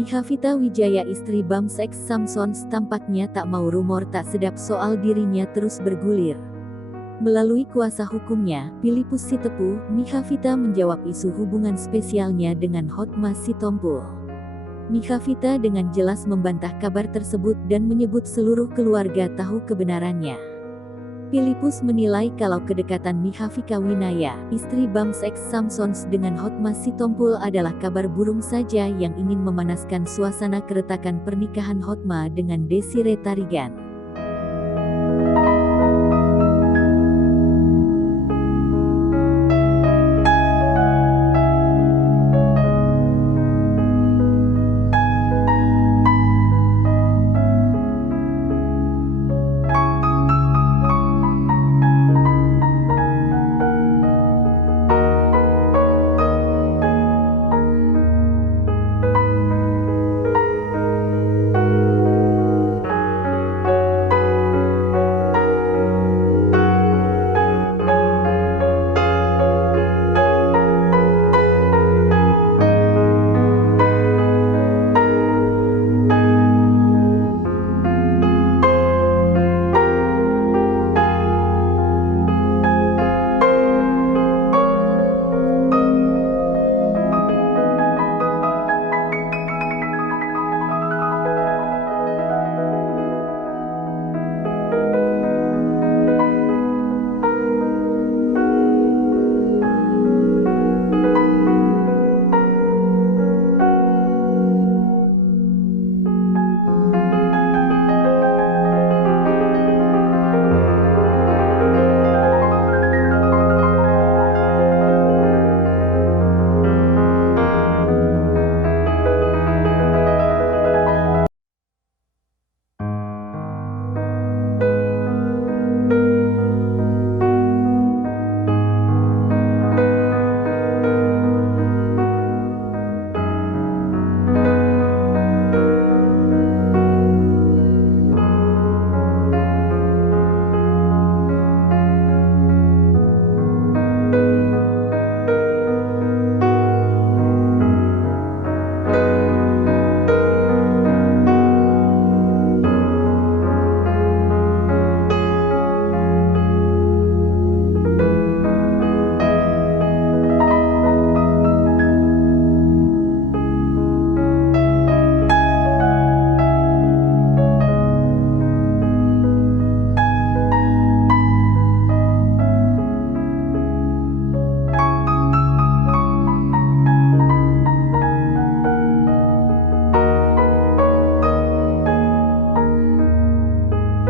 Mihavita Wijaya, istri Bams X Samsons, tampaknya tak mau rumor tak sedap soal dirinya terus bergulir. Melalui kuasa hukumnya, Pilipus Sitepu, Mihavita menjawab isu hubungan spesialnya dengan Hotma Sitompul. Mihavita dengan jelas membantah kabar tersebut dan menyebut seluruh keluarga tahu kebenarannya. Pilipus menilai kalau kedekatan Mihavita Winaya, istri Bams X Samsons dengan Hotma Sitompul adalah kabar burung saja yang ingin memanaskan suasana keretakan pernikahan Hotma dengan Desiree Tarigan.